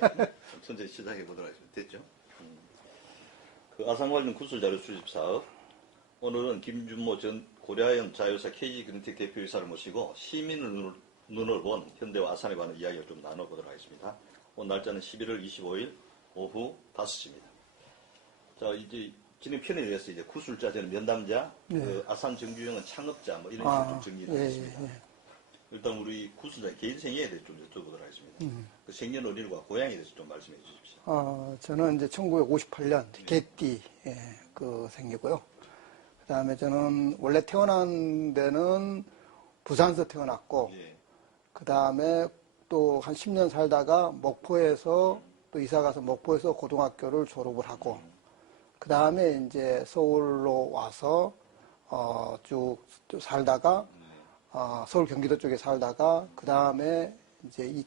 좀 천천히 시작해 보도록 하겠습니다. 됐죠? 그 아산 관련 구술 자료 수집 사업. 오늘은 김준모 전 고려아연 자회사 KG그린텍 대표이사를 모시고 시민의 눈을 본 현대와 아산에 관한 이야기를 좀 나눠보도록 하겠습니다. 오늘 날짜는 11월 25일 오후 5시입니다. 자, 이제 진행 편에 의해서 이제 구술자, 저는 면담자, 그 아산 정규영은 창업자, 뭐 이런 식으로 좀 정리를 하겠습니다. 일단 우리 구술자의 개인 생애에 대해서 좀 여쭤보도록 하겠습니다. 그 생년월일과 고향에 대해서 좀 말씀해 주십시오. 저는 이제 1958년 개띠 그 생이고요. 그 다음에 저는 원래 태어난 데는 부산에서 태어났고, 그 다음에 또 한 10년 살다가 목포에서 또 이사가서 목포에서 고등학교를 졸업을 하고, 그 다음에 이제 서울로 와서 쭉 살다가 서울 경기도 쪽에 살다가 그 다음에 이제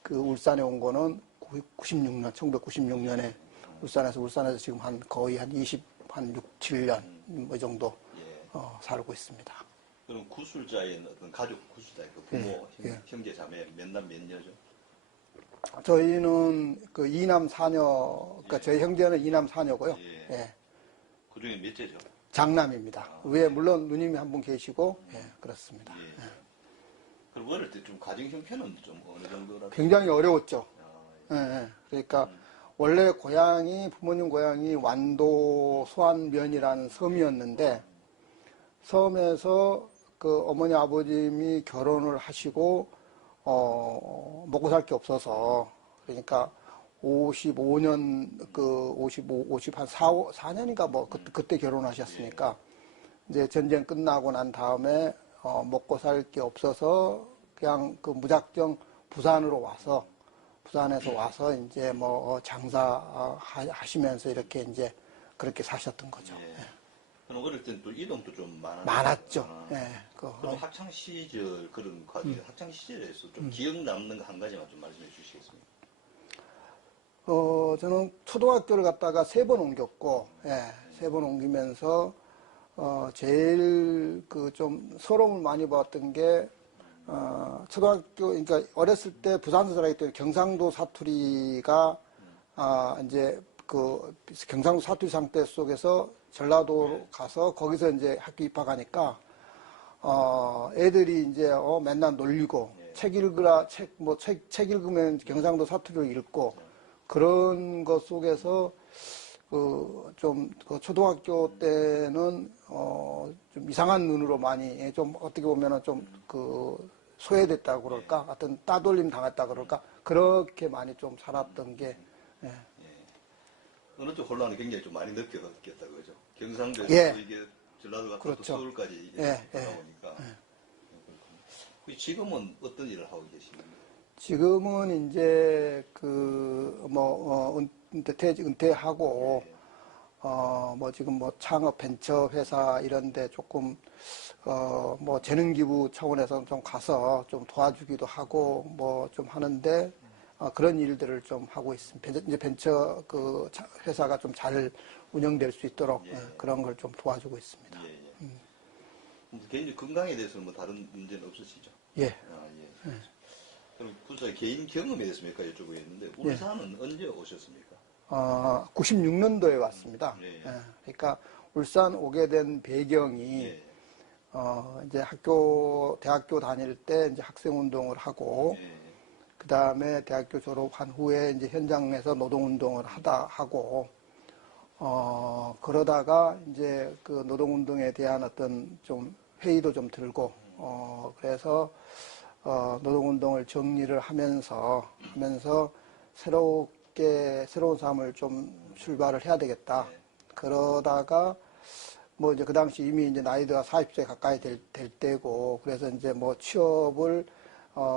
그 울산에 온 거는 1996년에 울산에서 지금 거의 한 6, 7년 뭐 이 정도 살고 있습니다. 그럼 구술자의 어떤 가족 구술자의 그 부모, 형제 자매 몇남 몇녀죠? 저희는 그 2남 4녀, 그러니까 저희 형제는 2남 4녀고요. 그 중에 몇째죠? 장남입니다. 위에 물론 누님이 한 분 계시고, 그렇습니다. 그럼 어릴 때 좀 가정 형편은 좀 어느 정도라도? 굉장히 어려웠죠. 그러니까 원래 부모님 고향이 완도 소안면이라는 섬이었는데, 섬에서 그 어머니 아버님이 결혼을 하시고, 먹고 살 게 없어서, 그러니까 55년, 한 4년인가 뭐, 그때 결혼하셨으니까, 이제 전쟁 끝나고 난 다음에, 먹고 살 게 없어서, 그냥 그 무작정 부산에서 와서 이제 뭐, 장사하시면서 이렇게 이제 그렇게 사셨던 거죠. 그럼 어릴 때는 또 이동도 좀 많았죠. 그럼 학창 시절 그런 과정, 학창 시절에서 좀 기억 남는 거 한 가지만 좀 말씀해 주시겠습니까? 저는 초등학교를 갔다가 3번 옮겼고, 3번 옮기면서, 제일 좀 서러움을 많이 받았던 게, 그러니까 어렸을 때 부산에서 살았기 때문에 경상도 사투리가, 이제 경상도 사투리 상태 속에서 전라도로 가서 거기서 이제 학교 입학하니까, 애들이 이제, 맨날 놀리고, 책 읽으면 경상도 사투리를 읽고, 그런 것 속에서, 초등학교 때는, 좀 이상한 눈으로 많이, 좀 어떻게 보면은 소외됐다고 그럴까? 하여튼 따돌림 당했다 그럴까? 그렇게 많이 좀 살았던 게, 어느 쪽 혼란을 굉장히 좀 많이 느꼈다고 그죠? 경상도에서 이게 전라도 갔다 그렇죠. 서울까지 이제 보니까. 지금은 어떤 일을 하고 계십니까? 지금은 이제 은퇴하고 지금 창업 벤처 회사 이런데 조금 재능 기부 차원에서 좀 가서 좀 도와주기도 하고 좀 하는데 그런 일들을 좀 하고 있습니다. 이제 벤처 회사가 좀 잘 운영될 수 있도록 그런 걸 좀 도와주고 있습니다. 개인적 건강에 대해서는 다른 문제는 없으시죠? 그럼 구술자 개인 경험에 대해서 몇 가지 여쭤보겠는데 울산은 언제 오셨습니까? 96년도에 왔습니다. 그러니까 울산 오게 된 배경이 이제 대학교 다닐 때 이제 학생 운동을 하고 그 다음에 대학교 졸업한 후에 이제 현장에서 노동 운동을 하고 그러다가 이제 그 노동 운동에 대한 어떤 좀 회의도 좀 들고 그래서 노동운동을 정리를 하면서 새로운 삶을 좀 출발을 해야 되겠다. 그러다가 이제 그 당시 이미 이제 나이가 40세 가까이 될 때고 그래서 이제 취업을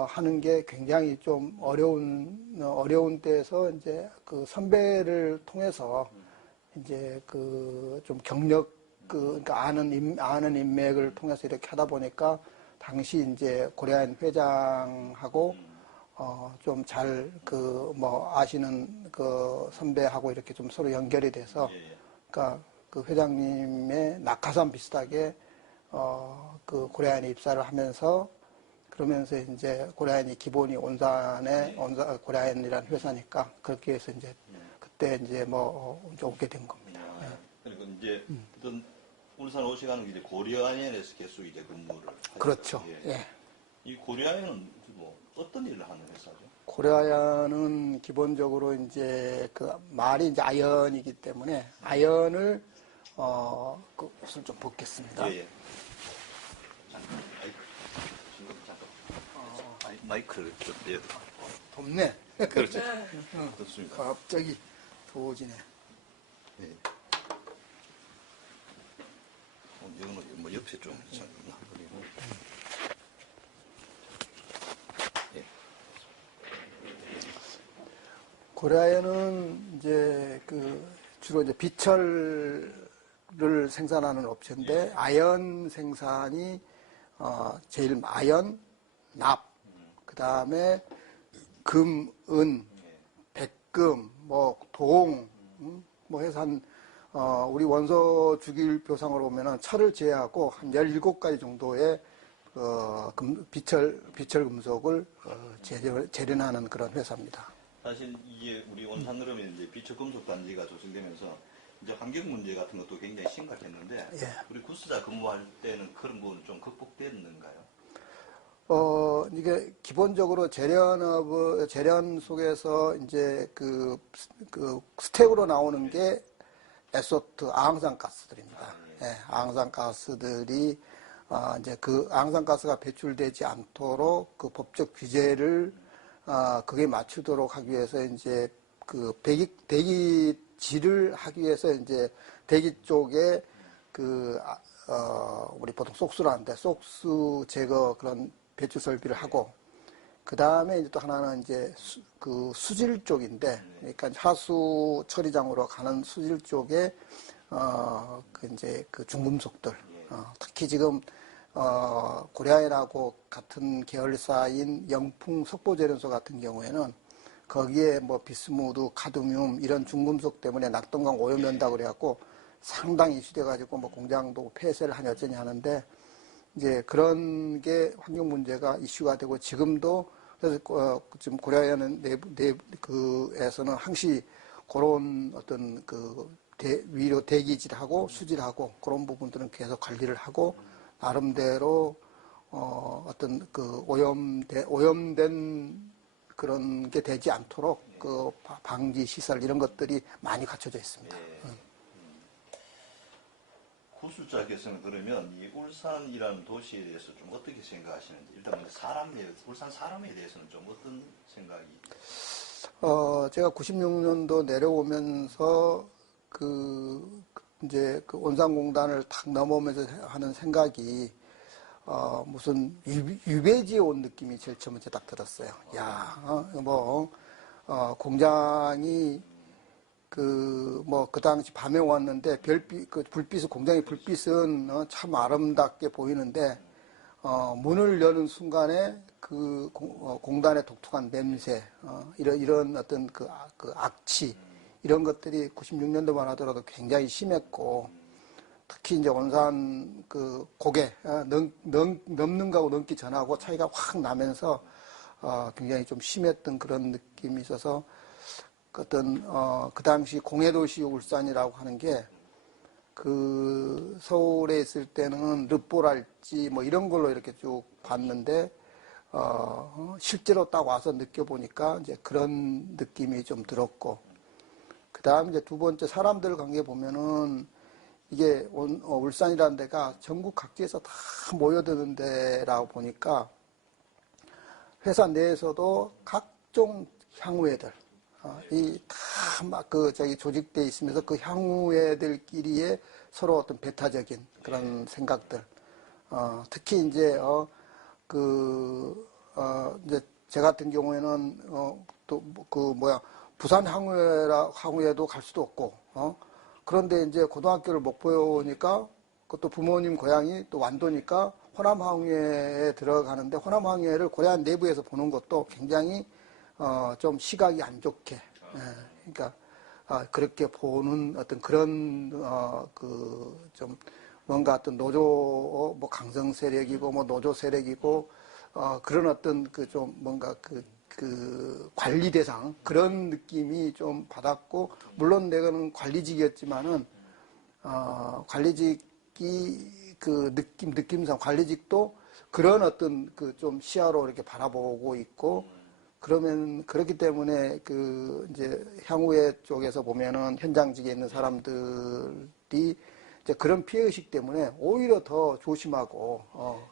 하는 게 굉장히 좀 어려운 때에서 이제 그 선배를 통해서 이제 좀 경력 그러니까 아는 인맥을 통해서 이렇게 하다 보니까 당시 이제 고려아연 회장하고 좀 잘 아시는 그 선배하고 이렇게 좀 서로 연결이 돼서 그러니까 그 회장님의 낙하산 비슷하게 그 고려아연에 입사를 하면서 그러면서 이제 고려아연이 기본이 온산의 고려아연이라는 회사니까 그렇게 해서 이제 그때 이제 이제 오게 된 겁니다. 그러니까 이제 어떤 울산 오시가는 이제 고려아연에서 계속 이제 근무를 하죠. 그렇죠. 예. 이 고려아연은 뭐 어떤 일을 하는 회사죠? 고려아연은 기본적으로 이제 그 말이 이제 아연이기 때문에 아연을 그 옷을 좀 벗겠습니다. 예. 잠깐 마이크. 마이크를 좀 내도. 덥네. 그렇죠. 좋습니다. 갑자기 더워지네. 예. 이거는 뭐 옆에 좀 놔버리고. 예. 고려아연은 이제 주로 이제 비철을 생산하는 업체인데 아연 생산이 제일 아연, 납, 그 다음에 금, 은, 백금, 동, 뭐 해서 우리 원소 주기율표상으로 보면은 철을 제외하고 한 17가지 정도의 비철 금속을 재련하는 그런 회사입니다. 사실 이게 우리 온산 그러면 이제 비철금속 단지가 조성되면서 이제 환경 문제 같은 것도 굉장히 심각했는데 예. 우리 구스자 근무할 때는 그런 부분 좀 극복됐는가요? 이게 기본적으로 재련 속에서 이제 스택으로 나오는 게 에소트, 아항산 가스들입니다. 예, 아항산 가스들이, 이제 그 아항산 가스가 배출되지 않도록 그 법적 규제를, 그게 맞추도록 하기 위해서 이제 대기질을 하기 위해서 이제 대기 쪽에 우리 보통 쏙수를 하는데 쏙수 제거 그런 배출 설비를 하고, 그 다음에 이제 또 하나는 이제 수질 쪽인데, 그러니까 하수 처리장으로 가는 수질 쪽에, 이제 중금속들, 특히 지금, 고려아연하고 같은 계열사인 영풍 석보재련소 같은 경우에는 거기에 비스무드, 카드뮴 이런 중금속 때문에 낙동강 오염된다고 그래갖고 상당히 이슈돼가지고 공장도 폐쇄를 하니 어쩌니 하는데, 이제 그런 게 환경 문제가 이슈가 되고 지금도 그래서 지금 고려아연은 내부에서는 항시 그런 어떤 위로 대기질하고 수질하고 그런 부분들은 계속 관리를 하고 나름대로 어떤 오염된 그런 게 되지 않도록 방지 시설 이런 것들이 많이 갖춰져 있습니다. 구술자께서는 그러면 이 울산이라는 도시에 대해서 좀 어떻게 생각하시는지 일단 울산 사람에 대해서는 좀 어떤 생각이? 제가 96년도 내려오면서 이제 온산공단을 탁 넘어오면서 하는 생각이 무슨 유배지에 온 느낌이 제일 처음에 딱 들었어요. 야, 공장이 그 당시 밤에 왔는데 공장의 불빛은 참 아름답게 보이는데, 문을 여는 순간에 공단의 독특한 냄새, 이런 어떤 악취, 이런 것들이 96년도만 하더라도 굉장히 심했고, 특히 이제 온산 고개, 넘는 거하고 넘기 전하고 차이가 확 나면서, 굉장히 좀 심했던 그런 느낌이 있어서, 그 당시 공해도시 울산이라고 하는 게, 서울에 있을 때는 르뽀랄지 이런 걸로 이렇게 쭉 봤는데, 실제로 딱 와서 느껴보니까 이제 그런 느낌이 좀 들었고, 그 다음 이제 두 번째 사람들 관계 보면은, 이게 울산이라는 데가 전국 각지에서 다 모여드는 데라고 보니까, 회사 내에서도 각종 향후회들, 조직돼 있으면서 그 향후회들끼리의 서로 어떤 배타적인 그런 생각들, 특히 이제, 이제 제 같은 경우에는, 부산 향후회도 갈 수도 없고, 그런데 이제 고등학교를 목포에 오니까 그것도 부모님 고향이 또 완도니까 호남 항해에 들어가는데 호남 항해를 고려아연 내부에서 보는 것도 굉장히 좀 시각이 안 좋게, 그러니까 그렇게 보는 어떤 그런 좀 뭔가 어떤 노조 강성 세력이고 노조 세력이고 그런 어떤 그 좀 뭔가 그 관리 대상 그런 느낌이 좀 받았고, 물론 내가는 관리직이었지만은 관리직이 그 느낌상 관리직도 그런 어떤 그 좀 시야로 이렇게 바라보고 있고, 그러면 그렇기 때문에 그 이제 향후회 쪽에서 보면은 현장직에 있는 사람들이 이제 그런 피해의식 때문에 오히려 더 조심하고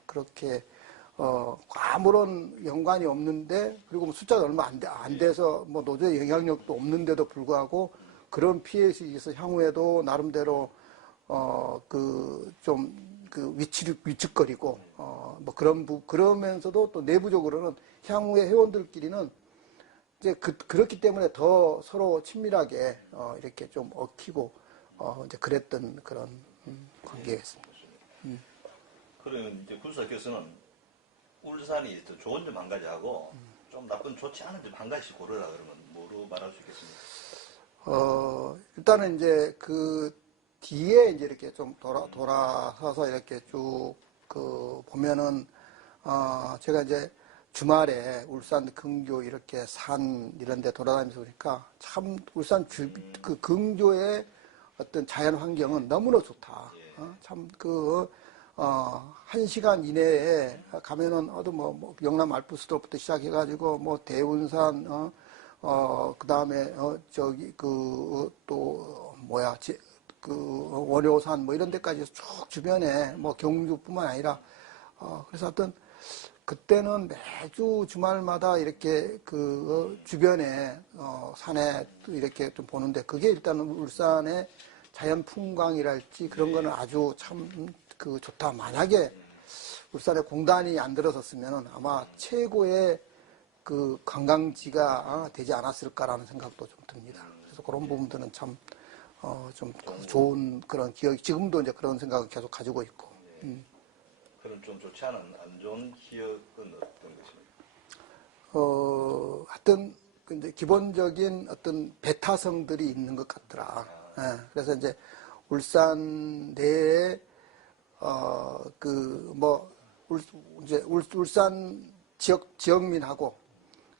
그렇게 아무런 연관이 없는데, 그리고 뭐 숫자가 얼마 안 돼서 뭐 노조의 영향력도 없는데도 불구하고 그런 피해의식이 있어 향후에도 나름대로 그 좀 그 위축거리고 뭐 그러면서도 또 내부적으로는 향후에 회원들끼리는 이제 그렇기 때문에 더 서로 친밀하게 이렇게 좀 얽히고 이제 그랬던 그런 관계였습니다. 그러면 이제 군수님께서는 울산이 더 좋은 점 한 가지하고 좀 나쁜 좋지 않은 점 한 가지씩 고르라 그러면 뭐로 말할 수 있겠습니까? 일단은 이제 그 뒤에 이제 이렇게 좀 돌아서서 이렇게 쭉 그 보면은 제가 이제 주말에 울산 근교 이렇게 산 이런 데 돌아다니면서 보니까 참 울산 그 근교의 어떤 자연 환경은 너무나 좋다. 참 그, 1시간 이내에 가면은 뭐 영남 알프스로부터 시작해가지고 뭐 대운산, 그 다음에 저기 또 뭐야 그 월요산 뭐 이런 데까지 쭉 주변에 뭐 경주뿐만 아니라 그래서 어떤 그때는 매주 주말마다 이렇게 그 주변에 산에 또 이렇게 좀 보는데, 그게 일단은 울산의 자연 풍광이랄지 그런 거는 아주 참 그 좋다. 만약에 울산에 공단이 안 들어섰으면 아마 최고의 그 관광지가 되지 않았을까라는 생각도 좀 듭니다. 그래서 그런 부분들은 참 좀 좋은 그런 기억, 지금도 이제 그런 생각을 계속 가지고 있고. 그런 좀 좋지 않은 안 좋은 기억은 어떤 것입니까? 하여튼 그 이제 기본적인 어떤 배타성들이 있는 것 같더라. 그래서 이제 울산 내에 이제 울산 지역민하고,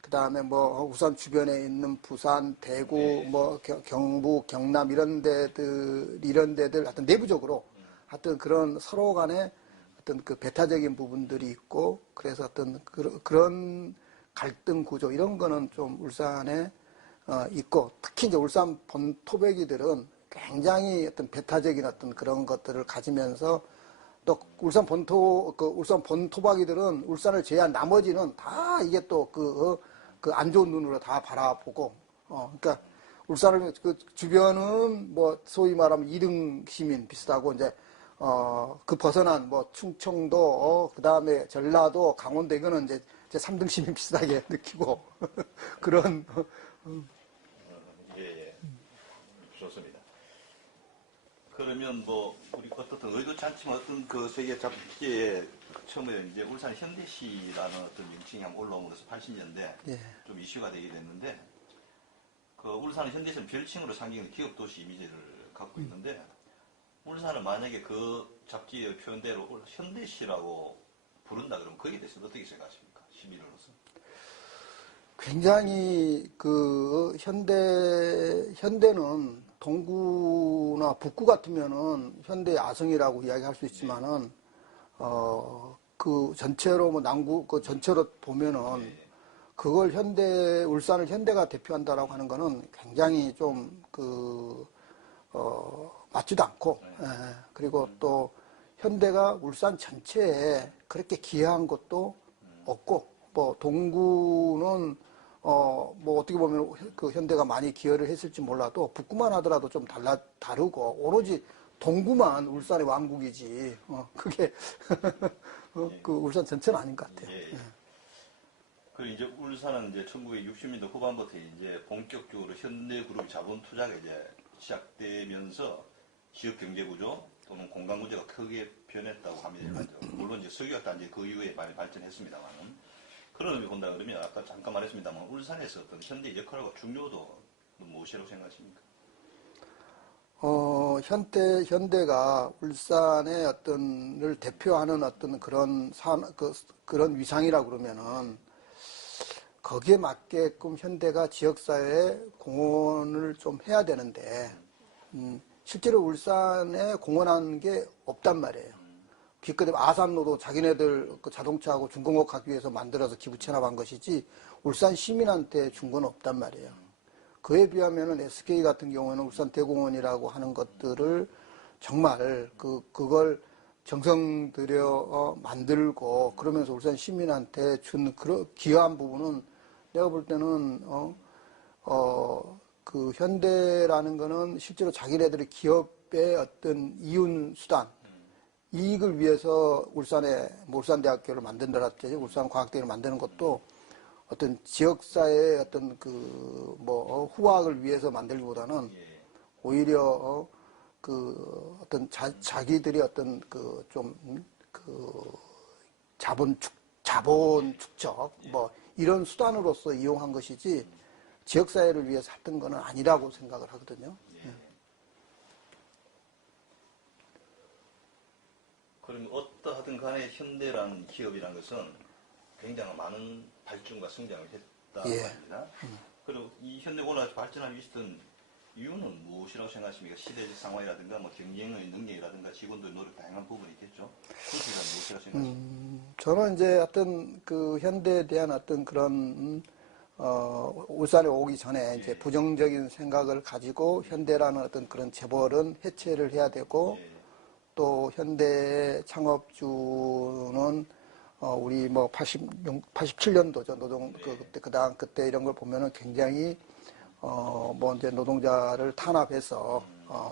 그 다음에 뭐 울산 주변에 있는 부산, 대구, 뭐 경북, 경남 이런 데들 하여튼 내부적으로 하여튼 그런 서로 간에 어떤 그 배타적인 부분들이 있고, 그래서 어떤 그런 갈등 구조 이런 거는 좀 울산에 있고, 특히 이제 울산 본토배기들은 굉장히 어떤 배타적인 어떤 그런 것들을 가지면서, 또 울산 본토박이들은 울산을 제외한 나머지는 다 이게 또 그 안 좋은 눈으로 다 바라보고, 그러니까 울산을 그 주변은 뭐 소위 말하면 2등 시민 비슷하고, 이제 그 벗어난 뭐 충청도, 그 다음에 전라도, 강원도 이거는 이제 3등 시민 비슷하게 느끼고 그런 예. 좋습니다. 그러면 뭐 우리 어떻든 의도치 않지만 어떤 그 세계 잡지에 처음에 이제 울산 현대시라는 어떤 명칭이 한번 올라오면서 80년대 좀 이슈가 되게 됐는데, 그 울산은 현대시는 별칭으로 상징하는 기업 도시 이미지를 갖고 있는데, 울산은 만약에 그 잡지의 표현대로 현대시라고 부른다 그러면 거기에 대해서 어떻게 생각하십니까? 시민으로서. 굉장히 그 현대는 동구나 북구 같으면은 현대 야성이라고 이야기할 수 있지만은 그 전체로 뭐 남구 그 전체로 보면은 그걸 울산을 현대가 대표한다라고 하는 거는 굉장히 좀 맞지도 않고, 그리고 또 현대가 울산 전체에 그렇게 기여한 것도 없고, 뭐 동구는 뭐 어떻게 보면 그 현대가 많이 기여를 했을지 몰라도 북구만 하더라도 좀 다르고, 오로지 동구만 울산의 왕국이지 그게 그 울산 전체는 아닌 것 같아요. 그 이제 울산은 이제 1960년대 후반부터 이제 본격적으로 현대그룹 자본 투자가 이제 시작되면서 지역 경제 구조 또는 공간 구조가 크게 변했다고 하면 일반적으로, 물론 이제 석유화도 이제 그 이후에 많이 발전했습니다만은, 그런 의미 본다 그러면 아까 잠깐 말했습니다만 울산에서 어떤 현대 역할과 중요도 무엇이라고 생각하십니까? 현대가 울산의 을 대표하는 어떤 그런 위상이라 그러면은 거기에 맞게끔 현대가 지역사회에 공헌을 좀 해야 되는데, 실제로 울산에 공헌한 게 없단 말이에요. 기껏해 아산로도 자기네들 그 자동차하고 중공업 하기 위해서 만들어서 기부 체납한 것이지, 울산 시민한테 준 건 없단 말이에요. 그에 비하면은 SK 같은 경우에는 울산 대공원이라고 하는 것들을 정말 그걸 정성 들여 만들고 그러면서 울산 시민한테 준 그런 기여한 부분은 내가 볼 때는 그 현대라는 거는 실제로 자기네들의 기업의 어떤 이윤 수단 이익을 위해서 울산대학교를 만든다랄지 울산과학대를 만드는 것도 어떤 지역사회의 어떤 후학을 위해서 만들기보다는 오히려 어떤 자기들이 어떤 자본 축적 이런 수단으로서 이용한 것이지 지역사회를 위해서 했던 거는 아니라고 생각을 하거든요. 그럼 어떠하든 간에 현대라는 기업이라는 것은 굉장히 많은 발전과 성장을 했다 말입니다. 그리고 이 현대가 오늘 발전하기 위해서던 이유는 무엇이라고 생각하십니까? 시대적 상황이라든가 경쟁의 능력이라든가 직원들의 노력 다양한 부분이 있겠죠. 그것은 무엇이라고 생각하십니까? 저는 이제 어떤 현대에 대한 어떤 그런 울산에 오기 전에 이제 부정적인 생각을 가지고 현대라는 어떤 그런 재벌은 해체를 해야 되고 또 현대의 창업주는 우리 87년도죠. 그때 이런 걸 보면은 굉장히 이제 노동자를 탄압해서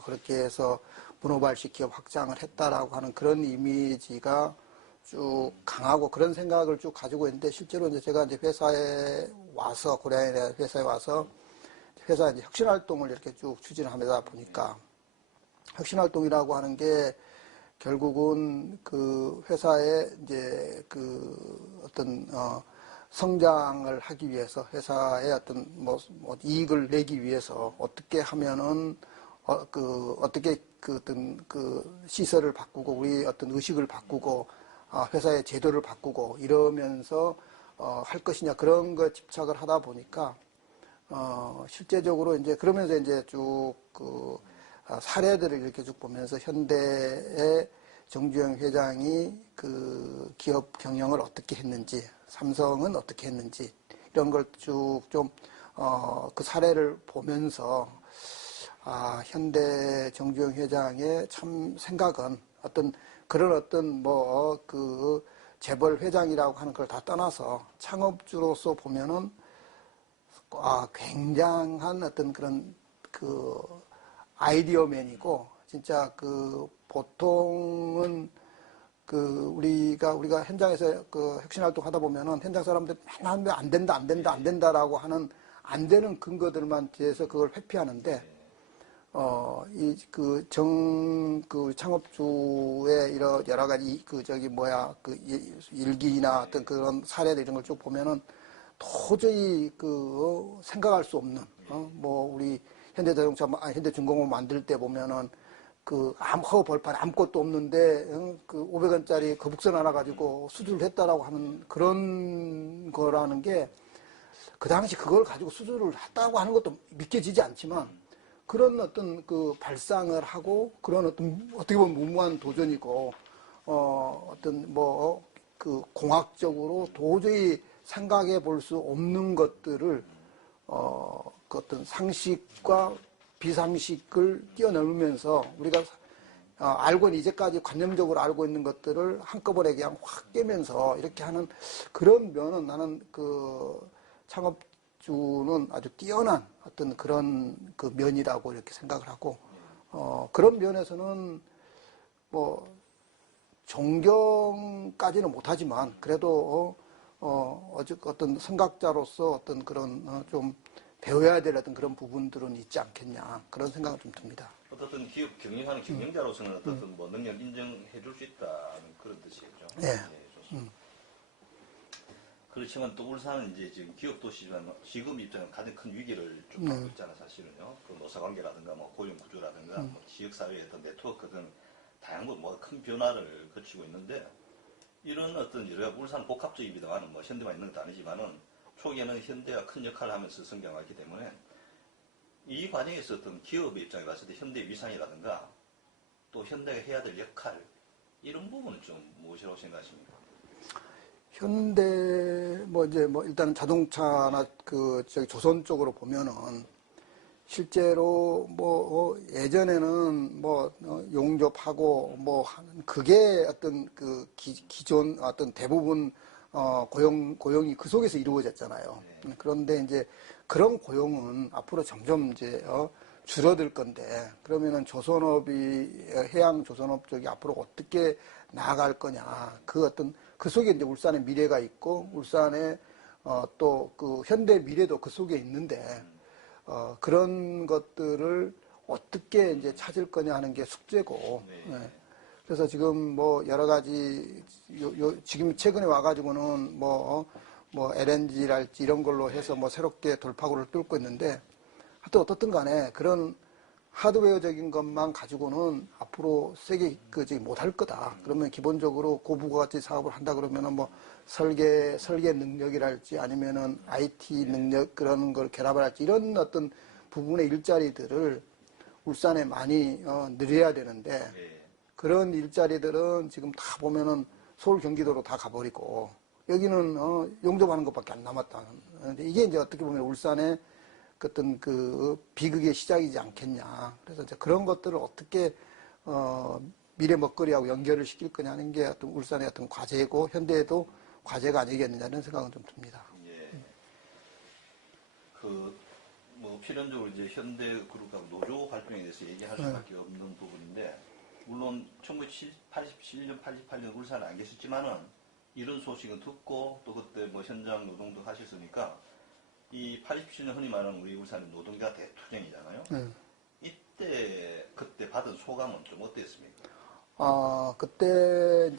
그렇게 해서 문호발식 기업 확장을 했다라고 하는 그런 이미지가 쭉 강하고 그런 생각을 쭉 가지고 있는데 실제로 이제 제가 이제 회사에 와서 고려인의 회사에 와서 회사 이제 혁신활동을 이렇게 쭉 추진하다 보니까 혁신활동이라고 하는 게 결국은 그 회사의 이제 어떤 성장을 하기 위해서 회사의 어떤 이익을 내기 위해서 어떻게 하면은 어떻게 어떤 시설을 바꾸고 우리 어떤 의식을 바꾸고 회사의 제도를 바꾸고 이러면서 할 것이냐 그런 거 집착을 하다 보니까 실제적으로 이제 그러면서 이제 쭉 사례들을 이렇게 쭉 보면서 현대의 정주영 회장이 그 기업 경영을 어떻게 했는지, 삼성은 어떻게 했는지, 이런 걸 쭉 그 사례를 보면서, 현대 정주영 회장의 참 생각은 그런 재벌 회장이라고 하는 걸 다 떠나서 창업주로서 보면은, 굉장한 어떤 그런 아이디어맨이고 진짜 보통은 우리가 현장에서 혁신활동 하다 보면은 현장 사람들 맨날 안 된다라고 하는 안 되는 근거들만 대해서 그걸 회피하는데 창업주의 여러 가지 일기나 어떤 그런 사례들 이런 걸 쭉 보면은 도저히 생각할 수 없는 우리 현대자동차, 현대중공업 만들 때 보면은 허벌판 아무것도 없는데 500원짜리 거북선 하나 가지고 수주를 했다라고 하는 그런 거라는 게 그 당시 그걸 가지고 수주를 했다고 하는 것도 믿겨지지 않지만 그런 어떤 발상을 하고 그런 어떻게 보면 무모한 도전이고 공학적으로 도저히 생각해 볼 수 없는 것들을 어떤 상식과 비상식을 뛰어넘으면서 우리가 이제까지 관념적으로 알고 있는 것들을 한꺼번에 그냥 확 깨면서 이렇게 하는 그런 면은 나는 창업주는 아주 뛰어난 어떤 그런 면이라고 이렇게 생각을 하고 그런 면에서는 존경까지는 못하지만 그래도 어떤 생각자로서 어떤 그런 좀 배워야 될 어떤 그런 부분들은 있지 않겠냐 그런 생각은 좀 듭니다. 어떻든 기업 경영하는 경영자로서는 어떻든 능력 인정해 줄 수 있다는 그런 뜻이겠죠. 네. 좋습니다. 그렇지만 또 울산은 이제 지금 기업 도시지만 지금 입장은 가장 큰 위기를 좀 받고 있잖아, 사실은요. 그 노사관계라든가 뭐 고용 구조라든가 뭐 지역 사회의 어떤 네트워크 등 다양한 뭐 큰 변화를 거치고 있는데 이런 어떤 여러 울산 복합적입니다만은 뭐 현대만 있는 것도 아니지만은 초기에는 현대가 큰 역할을 하면서 성장했기 때문에 이 과정에서 어떤 기업의 입장에 봤을 때 현대 위상이라든가 또 현대가 해야 될 역할 이런 부분은 좀 무엇이라고 생각하십니까? 현대 뭐 이제 뭐 일단 자동차나 그 저기 조선 쪽으로 보면은 실제로 뭐 예전에는 뭐 용접하고 뭐 하는 그게 어떤 그 기존 어떤 대부분 고용이 그 속에서 이루어졌잖아요. 그런데 이제 그런 고용은 앞으로 점점 이제 줄어들 건데 그러면은 조선업이 해양 조선업 쪽이 앞으로 어떻게 나아갈 거냐 그 어떤 그 속에 이제 울산의 미래가 있고 울산의 또 그 현대 미래도 그 속에 있는데 그런 것들을 어떻게 이제 찾을 거냐 하는 게 숙제고. 네. 예. 그래서 지금 뭐 여러 가지 지금 최근에 와가지고는 뭐 LNG랄지 이런 걸로 해서 뭐 새롭게 돌파구를 뚫고 있는데 하여튼 어떻든 간에 그런 하드웨어적인 것만 가지고는 앞으로 세계 못할 거다. 그러면 기본적으로 고부가가치 사업을 한다 그러면은 뭐 설계 능력이랄지 아니면은 IT 능력 그런 걸 결합을 할지 이런 어떤 부분의 일자리들을 울산에 많이 늘려야 되는데 그런 일자리들은 지금 다 보면은 서울 경기도로 다 가버리고 여기는 용접하는 것밖에 안 남았다. 근데 이게 이제 어떻게 보면 울산의 어떤 그 비극의 시작이지 않겠냐. 그래서 이제 그런 것들을 어떻게 미래 먹거리하고 연결을 시킬 거냐는 게 어떤 울산의 어떤 과제고 현대에도 과제가 아니겠느냐는 생각은 좀 듭니다. 예. 뭐 필연적으로 이제 현대그룹하고 노조 활동에 대해서 얘기할 수밖에 없는 부분인데 물론 1987년, 88년 울산에 안 계셨지만은 이런 소식은 듣고 또 그때 뭐 현장 노동도 하셨으니까 이 87년 흔히 말하는 우리 울산의 노동자 대투쟁이잖아요. 그때 받은 소감은 좀 어땠습니까? 그때 이제